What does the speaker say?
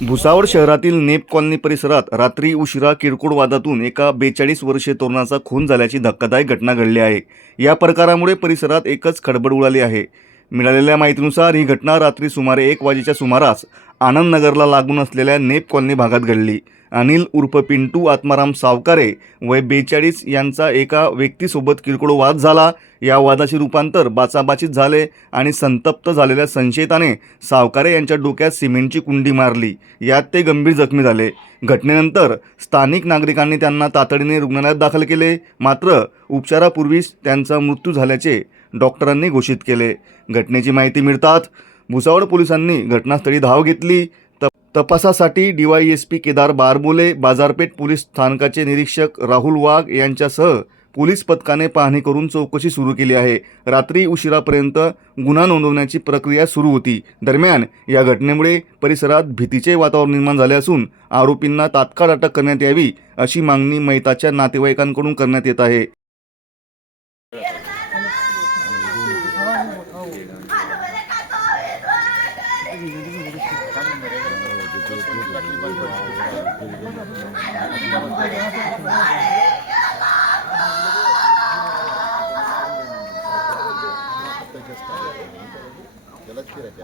भुसावळ शहरातील नेप कॉलनी परिसरात रात्री उशिरा किरकोळ वादातून एका 42 वर्षीय तरुणाचा खून झाल्याची धक्कादायक घटना घडली आहे। या प्रकारामुळे परिसरात एकच खळबळ उडाली आहे। मिळालेल्या माहितीनुसार ही घटना रात्री सुमारे 1 वाजेच्या सुमारास आनंद नगरला लागून असलेल्या नेप कॉलनी भागात घडली। अनिल उर्फ पिंटू आत्माराम सावकारे वय 42 यांचा एका व्यक्तीसोबत किरकोळ वाद झाला। या वादाचे रूपांतर बाचाबाचीत झाले आणि संतप्त झालेल्या संशयिताने सावकारे यांच्या डोक्यात सिमेंटची कुंडी मारली। यात ते गंभीर जखमी झाले। घटनेनंतर स्थानिक नागरिकांनी त्यांना तातडीने रुग्णालयात दाखल केले, मात्र उपचारापूर्वीच त्यांचा मृत्यू झाल्याचे डॉक्टरांनी घोषित केले। घटनेची माहिती मिळताच भुसावळ पोलिसांनी घटनास्थळी धाव घेतली। तपासासाठी डीवायएसपी केदार बारबोले, बाजारपेठ पोलीस स्थानकाचे निरीक्षक राहुल वाघ यांच्यासह पोलीस पथकाने पाहणी करून चौकशी सुरू केली आहे। रात्री उशिरापर्यंत गुन्हा नोंदवण्याची प्रक्रिया सुरू होती। दरम्यान या घटनेमुळे परिसरात भीतीचे वातावरण निर्माण झाले असून आरोपींना तात्काळ अटक करण्यात यावी अशी मागणी मयताच्या नातेवाईकांकडून करण्यात येत आहे। त्यालाच फिरायचं